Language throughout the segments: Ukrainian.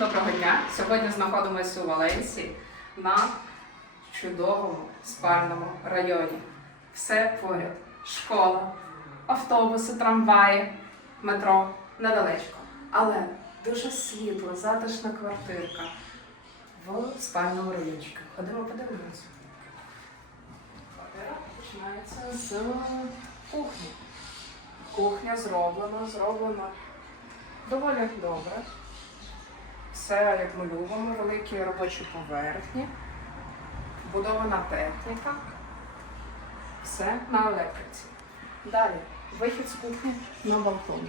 доброго дня! Сьогодні знаходимося у Валенсії на чудовому спальному районі. Все поряд: школа, автобуси, трамваї, метро недалечко. Але дуже світла, затишна квартирка в спальному райончику. Ходимо подивимося. Квартира починається з кухні. Кухня зроблена, зроблена доволі добре. Все як ми любимо, великі робочі поверхні, будована техніка, все на електриці. Далі вихід з кухні на балкон.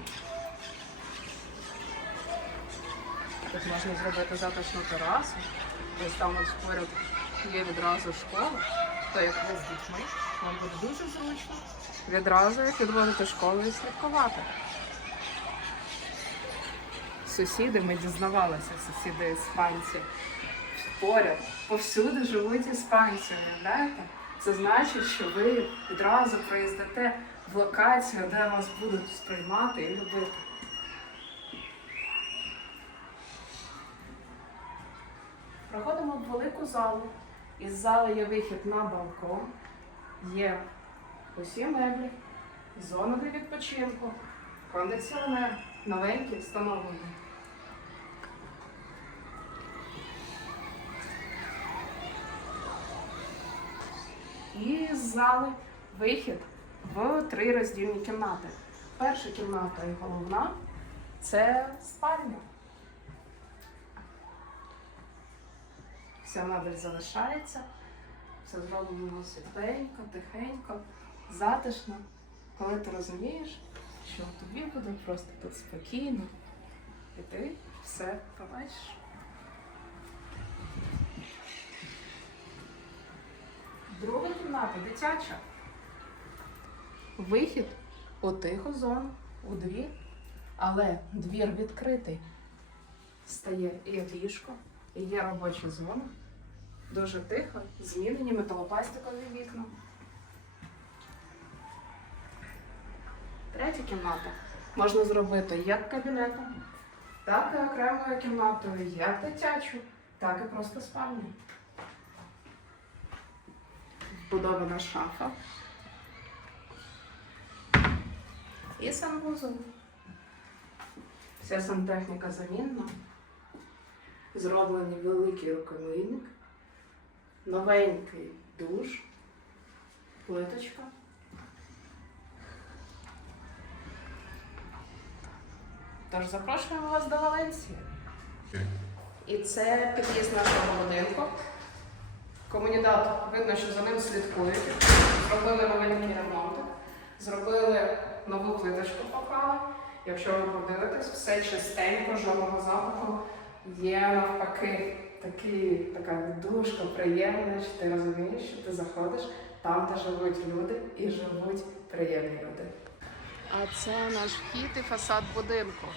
Тут можна зробити затишну терасу. Ось там поряд є відразу школа, то як ви з дітьми, вам буде дуже зручно відразу як відводити школу і слідкувати. Сусіди, ми дізнавалися, сусіди іспанці поряд, повсюди живуть іспанці, уявляєте? Це значить, що ви відразу приїздите в локацію, де вас будуть сприймати і любити. Проходимо в велику залу. Із зали є вихід на балкон, є усі меблі, зона для відпочинку, кондиціонер, новенький встановлений. І з зали вихід в три роздільні кімнати. Перша кімната і головна це спальня. Вся мебель залишається, все зроблено світленько, тихенько, затишно, коли ти розумієш, що тобі буде просто тут спокійно, і ти все побачиш. Друга кімната дитяча. Вихід у тиху зону, у двір, але двір відкритий. Стає і ліжко, і є робоча зона. Дуже тихо, змінені металопластикові вікна. Третя кімната можна зробити як кабінетом, так і окремою кімнатою, як дитячу, так і просто спальню. Вбудована шафа. І санвузол. Вся сантехніка замінна. Зроблений великий рукомийник, новенький душ, плиточка. Тож запрошуємо вас до Валенсії. І це під'їзд нашого будинку. Комунідат видно, що за ним слідкують. Зробили новенький ремонт, зробили нову плиточку поклали. Якщо ви подивитесь, все чистенько, жодного запаху. Є навпаки такий, така віддушка, приємна, що ти розумієш, що ти заходиш там, де живуть люди, і живуть приємні люди. А це наш вхід і фасад будинку.